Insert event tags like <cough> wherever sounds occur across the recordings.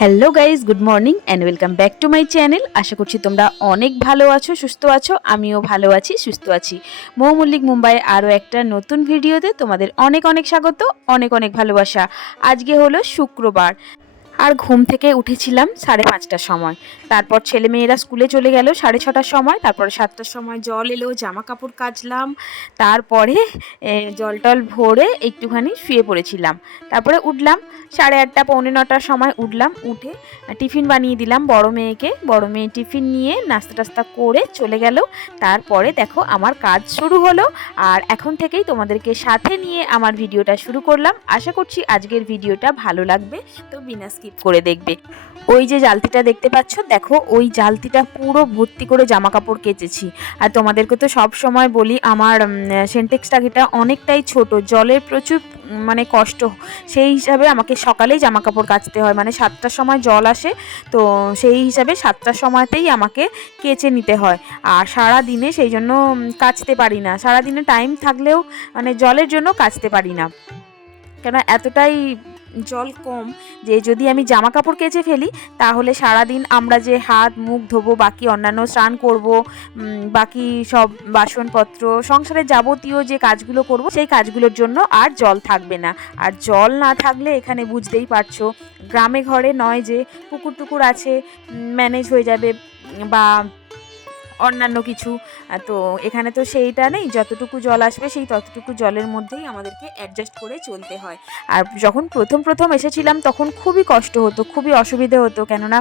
Hello guys good morning and welcome back to my channel আশা করছি তোমরা অনেক ভালো আছো, সুস্থ আছো। আমিও ভালো আছি, সুস্থ আছি। মৌ মল্লিক মুম্বাই আরও একটা নতুন ভিডিওতে তোমাদের অনেক অনেক স্বাগত, অনেক অনেক ভালোবাসা। আজকে হলো শুক্রবার। আর ঘুম থেকে উঠেছিলাম সাড়ে পাঁচটার সময়। তারপর ছেলেমেয়েরা স্কুলে চলে গেল সাড়ে ছটার সময়, তারপরে সাতটার সময় জল এলো জামা কাপড় কাচলাম, তারপরে জল টল ভরে একটুখানি শুয়ে পড়েছিলাম। তারপরে উঠলাম, সাড়ে আটটা, পৌনে নটার সময় উঠলাম, উঠে টিফিন বানিয়ে দিলাম বড় মেয়েকে। বড় মেয়ে টিফিন নিয়ে নাস্তা টাস্তা করে চলে গেল। তারপরে দেখো আমার কাজ শুরু হলো আর এখন থেকেই তোমাদেরকে সাথে নিয়ে আমার ভিডিওটা শুরু করলাম। আশা করছি আজকের ভিডিওটা ভালো লাগবে। তো বিনা স্কিপ করে দেখবে। ওই যে জালতিটা দেখতে পাচ্ছ, দেখো ওই জালতিটা পুরো ভর্তি করে জামা কাপড় কেচেছি। আর তোমাদেরকে তো সব সময় বলি, আমার সেন্টেক্স টাকিটা অনেকটাই ছোট, জলের প্রচুর মানে কষ্ট। সেই হিসাবে আমাকে সকালেই জামা কাপড় কাচতে হয় মানে সাতটার সময় জল আসে, তো সেই হিসাবে সাতটার সময়তেই আমাকে কেচে নিতে হয়। আর সারা দিনে সেই জন্য কাচতে পারি না। সারা দিনে টাইম থাকলেও মানে জলের জন্য কাচতে পারি না। কেন এতটাই জল কম। যে যদি আমি জামা কাপড় কেচে ফেলি, তাহলে সারাদিন আমরা যে হাত, মুখ ধোবো, বাকি অন্যান্য স্নান করব বাকি সব বাসনপত্র, সংসারের যাবতীয় যে কাজগুলো করব, সেই কাজগুলোর জন্য আর জল থাকবে না। আর জল না থাকলে এখানে বুঝতেই পারছ, গ্রামে ঘরে নয় যে পুকুর টুকুর আছে ম্যানেজ হয়ে যাবে, বা অন্যান্য কিছু তো এখানে তো সেইটা নেই, যতটুকু জল আসবে সেই ততটুকু জলের মধ্যেই আমাদেরকে অ্যাডজাস্ট করে চলতে হয়। আর যখন প্রথম প্রথম এসেছিলাম তখন খুবই কষ্ট হতো, খুবই অসুবিধে হতো, কেননা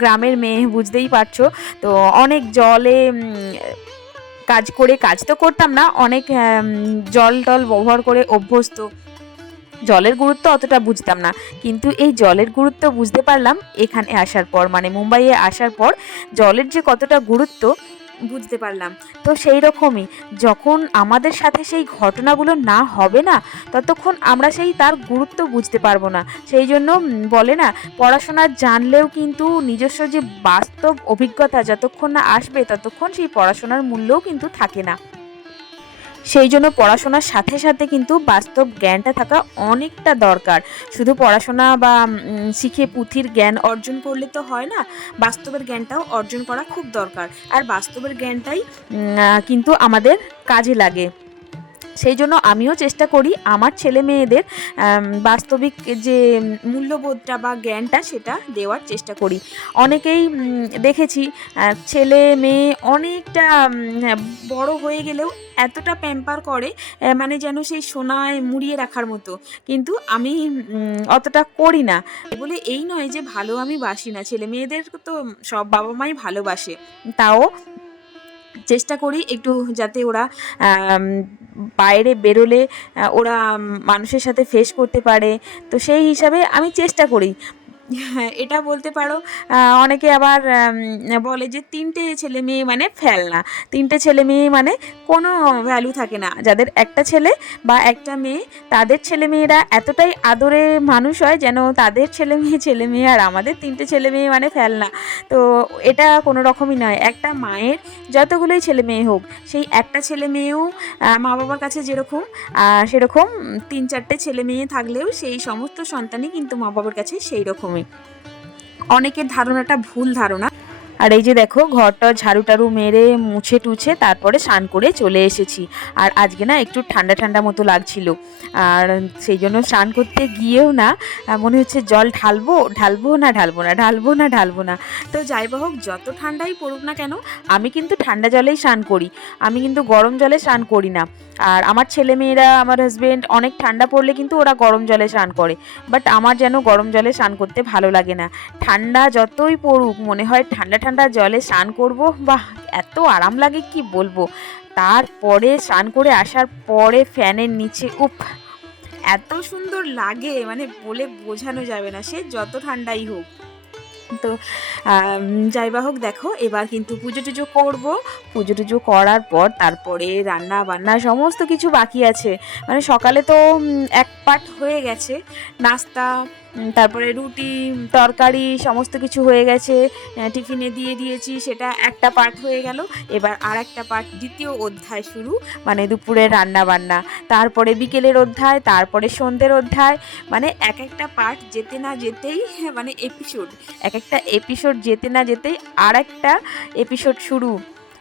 গ্রামের মেয়ে, বুঝতেই পারছ, তো অনেক জলে কাজ করে কাজ তো করতাম না, অনেক জল টল ব্যবহার করে অভ্যস্ত। জলের গুরুত্ব অতটা বুঝতাম না, কিন্তু এই জলের গুরুত্ব বুঝতে পারলাম এখানে আসার পর মানে মুম্বাইয়ে আসার পর, জলের যে কতটা গুরুত্ব বুঝতে পারলাম। তো সেই রকমই, যখন আমাদের সাথে সেই ঘটনাগুলো না হবে না, ততক্ষণ আমরা সেই তার গুরুত্ব বুঝতে পারব না। সেই জন্য বলে না, পড়াশোনা জানলেও কিন্তু নিজস্ব যে বাস্তব অভিজ্ঞতা যতক্ষণ না আসবে, ততক্ষণ সেই পড়াশোনার মূল্যও কিন্তু থাকে না। সেই জন্য পড়াশোনার সাথে সাথে কিন্তু বাস্তব জ্ঞানটা থাকা অনেকটা দরকার। শুধু পড়াশোনা বা শিখে পুঁথির জ্ঞান অর্জন করলে তো হয় না, বাস্তবের জ্ঞানটাও অর্জন করা খুব দরকার। আর বাস্তবের জ্ঞানটাই কিন্তু আমাদের কাজে লাগে। সেই জন্য আমিও চেষ্টা করি আমার ছেলে মেয়েদের বাস্তবিক যে মূল্যবোধটা বা জ্ঞানটা সেটা দেওয়ার চেষ্টা করি। অনেকেই দেখেছি ছেলে মেয়ে অনেকটা বড় হয়ে গেলেও এতটা প্যাম্পার করে মানে যেন সেই সোনায় মুড়িয়ে রাখার মতো। কিন্তু আমি অতটা করি না। বলে এই নয় যে ভালো আমি বাসি না। ছেলে মেয়েদের তো সব বাবা মাই ভালোবাসে। তাও চেষ্টা করি একটু যাতে ওরা বাইরে বেরোলে ওরা মানুষের সাথে ফেস করতে পারে। তো সেই হিসাবে আমি চেষ্টা করি। <laughs> এটা বলতে পারো অনেকে আবার বলে যে তিনটে ছেলে মেয়ে মানে ফেলনা। তিনটে ছেলে মেয়ে মানে কোনো ভ্যালু থাকে না। যাদের একটা ছেলে বা একটা মেয়ে, তাদের ছেলে মেয়েরা এতটাই আদরে মানুষ হয় যেন তাদের ছেলে মেয়ে ছেলে মেয়ে আর আমাদের তিনটে ছেলে মেয়ে মানে ফেলনা। তো এটা কোনো রকমই নয়। একটা মায়ের যতগুলোই ছেলে মেয়ে হোক, সেই একটা ছেলে মেয়েও মা বাবার কাছে যেরকম সেরকম তিন চারটে ছেলে মেয়ে থাকলেও সেই সমস্ত সন্তানই কিন্তু মা বাবার কাছে সেই রকমই অনেকের ধারণাটা ভুল ধারণা আর এই যে দেখো, ঘরটা ঝাড়ু টাড়ু মেরে মুছে টুছে তারপরে স্নান করে চলে এসেছি। আর আজকে না একটু ঠান্ডা ঠান্ডা মতো লাগছিল। আর সেই জন্য স্নান করতে গিয়েও না মনে হচ্ছে জল ঢালবো ঢালবো না ঢালবো না ঢালবো না ঢালবো না। তো যাই হোক, যত ঠান্ডাই পড়ুক না কেন, আমি কিন্তু ঠান্ডা জলেই স্নান করি। আমি কিন্তু গরম জলে স্নান করি না। আর আমার ছেলে মেয়েরা আমার হাজবেন্ড অনেক ঠান্ডা পড়লে কিন্তু ওরা গরম জলে স্নান করে। বাট আমার যেন গরম জলে স্নান করতে ভালো লাগে না। ঠান্ডা যতই পড়ুক, মনে হয় ঠান্ডা ঠান্ডা জলে স্নান করব? বাহ, এত আরাম লাগে, কি বলব? তারপরে স্নান করে আসার পরে ফ্যানের নিচে, উফ! এত সুন্দর লাগে মানে বলে বোঝানো যাবে না, সে যত ঠান্ডাই হোক। তো যাই বা হোক দেখো, এবার কিন্তু পুজো টুজো করব। পুজো টুজো করার পর তারপরে রান্না বান্না সমস্ত কিছু বাকি আছে। মানে সকালে তো এক পাট হয়ে গেছে। নাস্তা তারপরে রুটি, তরকারি, সমস্ত কিছু হয়ে গেছে। টিফিনে দিয়ে দিয়েছি, সেটা একটা পার্ট হয়ে গেল। এবার আর একটা পার্ট দ্বিতীয় অধ্যায় শুরু মানে দুপুরে রান্না বান্না তারপরে বিকেলের অধ্যায়, তারপরে সন্ধ্যের অধ্যায়। মানে এক একটা পার্ট যেতে না যেতেই মানে এপিসোড এক একটা এপিসোড যেতে না যেতেই আর একটা এপিসোড শুরু।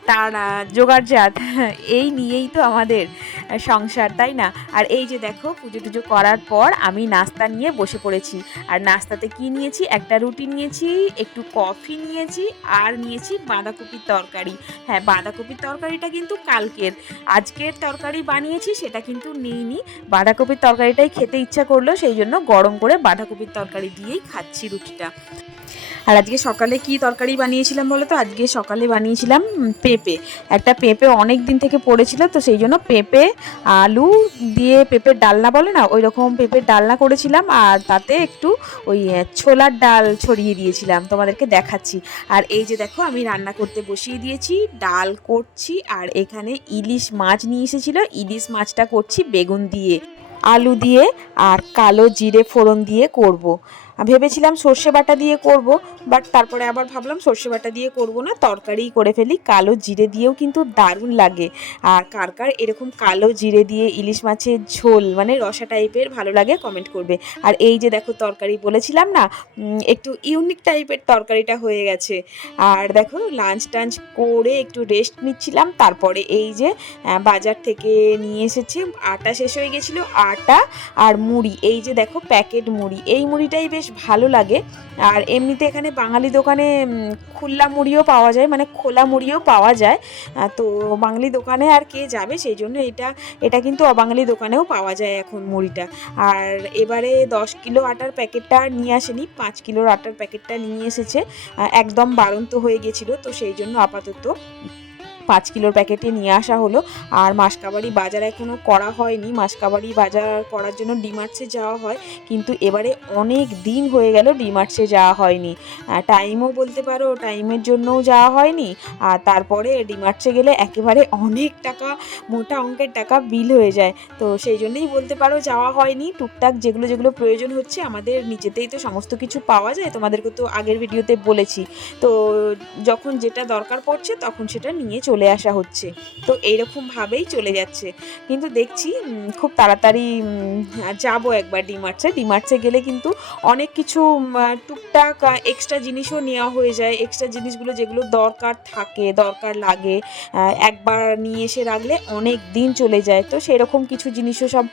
তার আহ, জোগাড়জাত <laughs> এই নিয়েই তো আমাদের সংসার তাই না? আর এই যে দেখো পুজো টুজো করার পর আমি নাস্তা নিয়ে বসে পড়েছি। আর নাস্তাতে কি নিয়েছি? একটা রুটি নিয়েছি একটু কফি নিয়েছি আর নিয়েছি বাঁধাকপির তরকারি। হ্যাঁ বাঁধাকপির তরকারিটা কিন্তু কালকের। আজকের তরকারি বানিয়েছি সেটা কিন্তু নিইনি। বাঁধাকপির তরকারিটাই খেতে ইচ্ছা করল সেই জন্য গরম করে বাঁধাকপির তরকারি দিয়েই খাচ্ছি রুটিটা। আর আজকে সকালে কি তরকারি বানিয়েছিলাম বলো তো? আজকে সকালে বানিয়েছিলাম পেঁপে। একটা পেঁপে অনেক দিন থেকে পড়েছিল, তো সেই জন্য পেঁপে, আলু দিয়ে পেঁপের ডালনা বলে না, ওই রকম পেঁপের ডালনা করেছিলাম আর তাতে একটু ওই ছোলার ডাল ছড়িয়ে দিয়েছিলাম, তোমাদেরকে দেখাচ্ছি। আর এই যে দেখো, আমি রান্না করতে বসিয়ে দিয়েছি, ডাল করছি আর এখানে ইলিশ মাছ নিয়ে এসেছিল, ইলিশ মাছটা করছি বেগুন দিয়ে। আলু দিয়ে আর কালো জিরে ফোড়ন দিয়ে করব। ভেবেছিলাম সর্ষে বাটা দিয়ে করব বাট তারপরে আবার ভাবলাম সর্ষে বাটা দিয়ে করব না, তরকারিই করে ফেলি। কালো জিরে দিয়েও কিন্তু দারুণ লাগে। আর কার কার এরকম কালো জিরে দিয়ে ইলিশ মাছের ঝোল মানে রসা টাইপের ভালো লাগে কমেন্ট করবে। আর এই যে দেখো তরকারি বলেছিলাম না একটু ইউনিক টাইপের তরকারিটা হয়ে গেছে। আর দেখো লাঞ্চ টাঞ্চ করে একটু রেস্ট নিচ্ছিলাম, তারপরে এই যে বাজার থেকে নিয়ে এসেছে, আটা শেষ হয়ে গেছিল, আটা আর মুড়ি। এই যে দেখো প্যাকেট মুড়ি, এই মুড়িটাই বেশ ভালো লাগে। আর এমনিতে এখানে বাঙালি দোকানে খুল্লা মুড়িও পাওয়া যায় মানে খোলা মুড়িও পাওয়া যায়। তো বাঙালি দোকানে আর কে যাবে? সেই জন্য এটা এটা কিন্তু অবাঙালি দোকানেও পাওয়া যায় এখন মুড়িটা। আর এবারে দশ কিলো আটার প্যাকেটটা নিয়ে আসেনি, পাঁচ কিলোর আটার প্যাকেটটা নিয়ে এসেছে। একদম বাড়ন্ত হয়ে গেছিল, তো সেই জন্য আপাতত পাঁচ কিলোর প্যাকেটে নিয়ে আসা হলো। আর মাসকাবাড়ি বাজার এখনও করা হয়নি। মাসকাবাড়ি বাজার করার জন্য ডিমার্টসে যাওয়া হয়। কিন্তু এবারে অনেক দিন হয়ে গেল ডিমার্টসে যাওয়া হয়নি। টাইমও বলতে পারো টাইমের জন্যও যাওয়া হয়নি। আর তারপরে ডিমার্টসে গেলে একেবারে অনেক টাকা, মোটা অঙ্কের টাকা বিল হয়ে যায়। তো সেই জন্যই বলতে পারো যাওয়া হয়নি। টুকটাক যেগুলো যেগুলো প্রয়োজন হচ্ছে আমাদের নিজেতেই তো সমস্ত কিছু পাওয়া যায়। তোমাদেরকে তো আগের ভিডিওতে বলেছি। তো যখন যেটা দরকার পড়ছে তখন সেটা নিয়ে চলে আসা হচ্ছে। তো এইরকমভাবেই চলে যাচ্ছে। কিন্তু দেখছি খুব তাড়াতাড়ি যাব একবার ডিমার্টসে। ডিমার্টসে গেলে কিন্তু অনেক কিছু টুকটাক এক্সট্রা জিনিসও নেওয়া হয়ে যায়। এক্সট্রা জিনিসগুলো যেগুলো দরকার থাকে, দরকার লাগে একবার নিয়ে এসে রাখলে অনেক দিন চলে যায়। তো সেরকম কিছু জিনিসও সব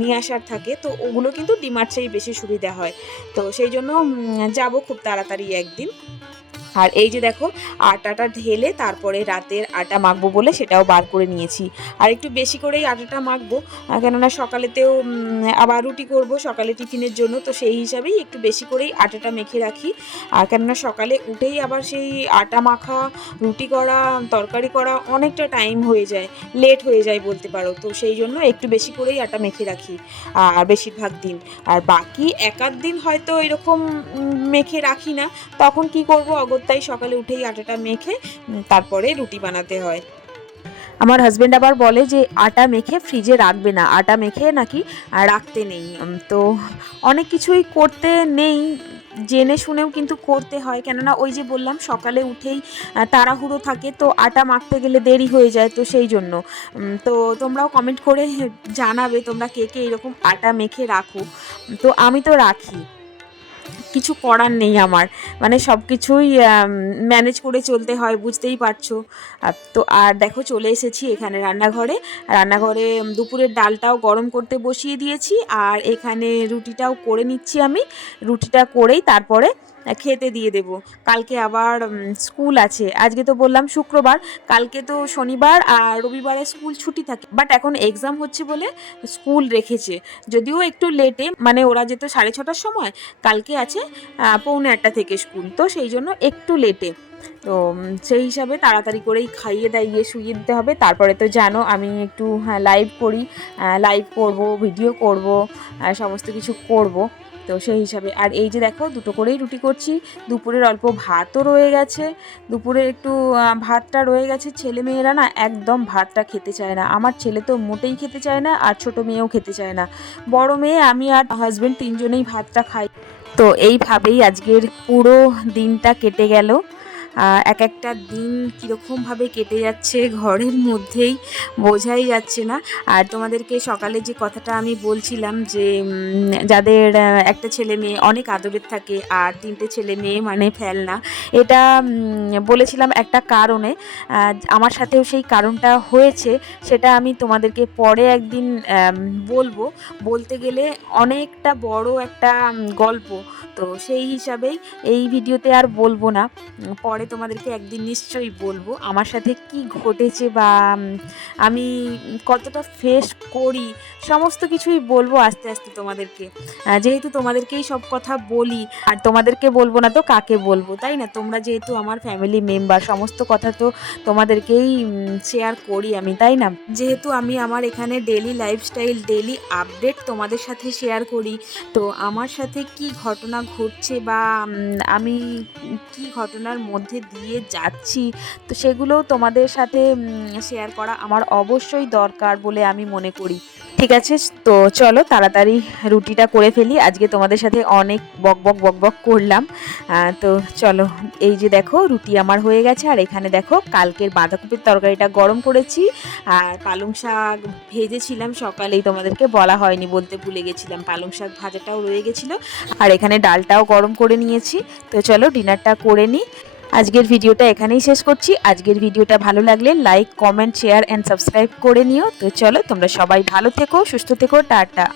নিয়ে আসার থাকে। তো ওগুলো কিন্তু ডিমার্টসেই বেশি সুবিধা হয়। তো সেই জন্য যাব খুব তাড়াতাড়ি একদিন। আর এই যে দেখো, আটাটা ঢেলে তারপরে রাতের আটা মাখবো বলে সেটাও বার করে নিয়েছি। আর একটু বেশি করেই আটাটা মাখবো কেননা সকালেতেও আবার রুটি করব সকালে টিফিনের জন্য, তো সেই হিসাবেই একটু বেশি করেই আটাটা মেখে রাখি। আর কেননা সকালে উঠেই আবার সেই আটা মাখা, রুটি করা, তরকারি করা অনেকটা টাইম হয়ে যায় লেট হয়ে যায় বলতে পারো। তো সেই জন্য একটু বেশি করেই আটা মেখে রাখি, আর বেশিরভাগ দিন। আর বাকি এক দিন হয়তো এরকম মেখে রাখি না, তখন কি করব অগত্যাই সকালে উঠেই আটাটা মেখে তারপরে রুটি বানাতে হয়। আমার হাজব্যান্ড আবার বলে যে, আটা মেখে ফ্রিজে রাখবে না। আটা মেখে নাকি রাখতে নেই। তো অনেক কিছুই করতে নেই, জেনে শুনেও কিন্তু করতে হয়। কেননা ওই যে বললাম, সকালে উঠেই তাড়াহুড়ো থাকে, তো আটা মাখতে গেলে দেরি হয়ে যায়, তো সেই জন্য। তো তোমরাও কমেন্ট করে জানাবে তোমরা কে কে এরকম আটা মেখে রাখো। তো আমি তো রাখি। কিছু করার নেই আমার। মানে সব কিছুই ম্যানেজ করে চলতে হয়, বুঝতেই পারছ। তো আর দেখো চলে এসেছি এখানে রান্নাঘরে। রান্নাঘরে দুপুরের ডালটাও গরম করতে বসিয়ে দিয়েছি। আর এখানে রুটিটাও করে নিচ্ছি আমি। রুটিটা করেই তারপরে খেতে দিয়ে দেব। কালকে আবার স্কুল আছে। আজকে তো বললাম শুক্রবার। কালকে তো শনিবার আর রবিবারে স্কুল ছুটি থাকে। বাট এখন এক্সাম হচ্ছে বলে স্কুল রেখেছে। যদিও একটু লেটে মানে ওরা যেত সাড়ে ছটার সময়, কালকে আছে পৌনে আটটা থেকে স্কুল। তো সেই জন্য একটু লেটে তো সেই হিসাবে তাড়াতাড়ি করেই খাইয়ে দাইয়ে শুইয়ে দিতে হবে। তারপরে তো জানো, আমি একটু হ্যাঁ লাইভ করি। লাইভ করব ভিডিও করব সমস্ত কিছু করব। তো সেই হিসাবে। আর এই যে দেখো, দুটো করেই রুটি করছি। দুপুরের অল্প ভাতও রয়ে গেছে। দুপুরে একটু ভাতটা রয়ে গেছে। ছেলে মেয়েরা না একদম ভাতটা খেতে চায় না। আমার ছেলে তো মোটেই খেতে চায় না আর ছোট মেয়েও খেতে চায় না। বড় মেয়ে, আমি আর হাজব্যান্ড তিনজনেই ভাতটা খাই। তো এইভাবেই আজকের পুরো দিনটা কেটে গেল। এক একটা দিন কীরকমভাবে কেটে যাচ্ছে ঘরের মধ্যেই বোঝাই যাচ্ছে না। আর তোমাদেরকে সকালে যে কথাটা আমি বলছিলাম যে যাদের একটা ছেলে মেয়ে অনেক আদরের থাকে আর তিনটে ছেলে মেয়ে মানে ফেলনা, এটা বলেছিলাম একটা কারণে। আমার সাথেও সেই কারণটা হয়েছে, সেটা আমি তোমাদেরকে পরে একদিন বলব। বলতে গেলে অনেকটা বড় একটা গল্প। তো সেই হিসাবেই এই ভিডিওতে আর বলব না। পরে তোমাদেরকে একদিন নিশ্চয়ই বলব আমার সাথে কি ঘটেছে বা আমি কতটা ফেস করি, সমস্ত কিছুই বলব আস্তে আস্তে তোমাদেরকে। যেহেতু তোমাদেরকেই সব কথা বলি, আর তোমাদেরকে বলব না তো কাকে বলব, তাই না? তোমরা যেহেতু আমার ফ্যামিলি মেম্বার সমস্ত কথা তো তোমাদেরকেই শেয়ার করি আমি, তাই না? যেহেতু আমি আমার এখানে ডেলি লাইফস্টাইল ডেলি আপডেট তোমাদের সাথে শেয়ার করি, তো আমার সাথে কি ঘটনা ঘটছে বা আমি কি ঘটনার মধ্যে দিয়ে যাচ্ছি। তো সেগুলোও তোমাদের সাথে শেয়ার করা আমার অবশ্যই দরকার বলে আমি মনে করি। ঠিক আছে? তো চলো তাড়াতাড়ি রুটিটা করে ফেলি। আজকে তোমাদের সাথে অনেক বক বক বক বক করলাম। তো চলো, এই যে দেখো, রুটি আমার হয়ে গেছে। আর এখানে দেখো, কালকের বাঁধাকপির তরকারিটা গরম করেছি। আর পালং শাক ভেজেছিলাম সকালেই, তোমাদেরকে বলা হয়নি, বলতে ভুলে গেছিলাম। পালং শাক ভাজাটাও রয়ে গেছিল। আর এখানে ডালটাও গরম করে নিয়েছি। তো চলো, ডিনারটা করে নিই। আজকের ভিডিওটা এখানেই শেষ করছি। আজকের ভিডিওটা ভালো লাগলে like comment share and subscribe করে নিও। তো চলো, তোমরা সবাই ভালো থেকো, সুস্থ থেকো, টাটা।